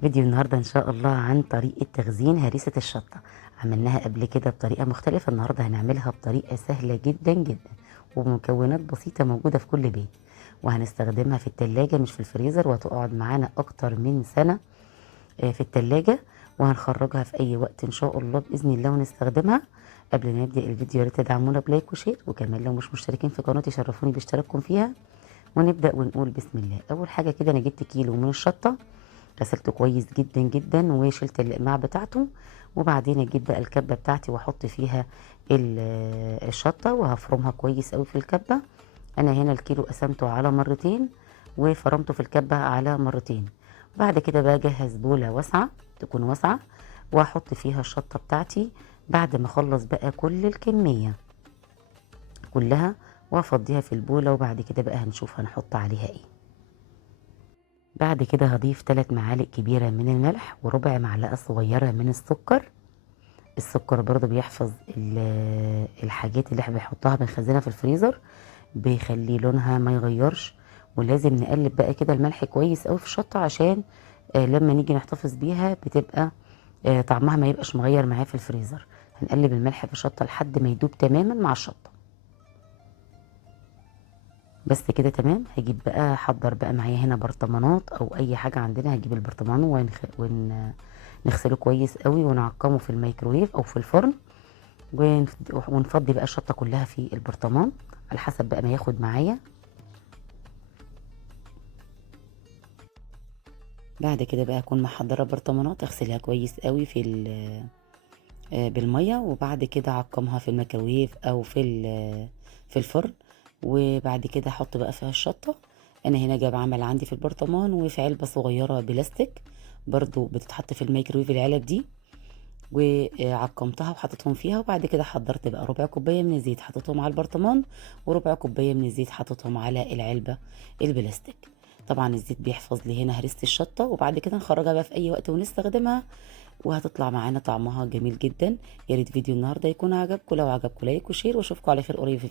فيديو النهارده ان شاء الله عن طريقة تخزين هريسة الشطة. عملناها قبل كده بطريقة مختلفة، النهارده هنعملها بطريقة سهلة جدا جدا وبمكونات بسيطة موجودة في كل بيت، وهنستخدمها في التلاجة مش في الفريزر، وهتقعد معانا اكتر من سنة في التلاجة، وهنخرجها في اي وقت ان شاء الله باذن الله ونستخدمها. قبل ما نبدأ الفيديو يا ريت تدعمونا بلايك وشير، وكمان لو مش مشتركين في قناتي شرفوني باشتراككم فيها. ونبدأ ونقول بسم الله. اول حاجة كده انا جبت كيلو من الشطة، غسلته كويس جدا جدا وشلت الاقماع بتاعته، وبعدين اجيب بقى الكبه بتاعتي واحط فيها الشطه وهفرمها كويس قوي في الكبه. انا هنا الكيلو قسمته على مرتين وفرمته في الكبه على مرتين. بعد كده بقى اجهز بوله واسعه، تكون واسعه، واحط فيها الشطه بتاعتي بعد ما اخلص بقى كل الكميه كلها، وافضيها في البوله. وبعد كده بقى هنشوف هنحط عليها ايه. بعد كده هضيف 3 معالق كبيرة من الملح وربع معلقة صغيرة من السكر. السكر برضو بيحفظ الحاجات اللي احنا بنحطها بنخزنها في الفريزر، بيخلي لونها ما يغيرش. ولازم نقلب بقى كده الملح كويس قوي في الشطة، عشان لما نيجي نحتفظ بيها بتبقى طعمها ما يبقاش مغير معاه في الفريزر. هنقلب الملح في الشطة لحد ما يدوب تماما مع الشطة. بس كده تمام. هجيب بقى احضر بقى معايا هنا برطمانات او اي حاجه عندنا، هجيب البرطمان ونغسله كويس قوي ونعقمه في الميكرويف او في الفرن، ونفضي بقى الشطه كلها في البرطمان على حسب بقى ما ياخد معايا. بعد كده بقى اكون محضره برطمانات اغسلها كويس قوي بالميه، وبعد كده اعقمها في الميكرويف او في الفرن. وبعد كده احط بقى فيها الشطه. انا هنا جايبه عمل عندي في البرطمان وفي علبه صغيره بلاستيك برضو بتتحط في الميكرويف العلب دي، وعقمتها وحطيتهم فيها. وبعد كده حضرت بقى ربع كوبايه من الزيت حطيتهم على البرطمان، وربع كوبايه من الزيت حطيتهم على العلبه البلاستيك. طبعا الزيت بيحفظ لي هنا هريسه الشطه، وبعد كده نخرجها بقى في اي وقت ونستخدمها، وهتطلع معانا طعمها جميل جدا. يا ريت فيديو النهارده يكون عجبكم، لو عجبكم لايك وشير، واشوفكم على خير قريب في فيديو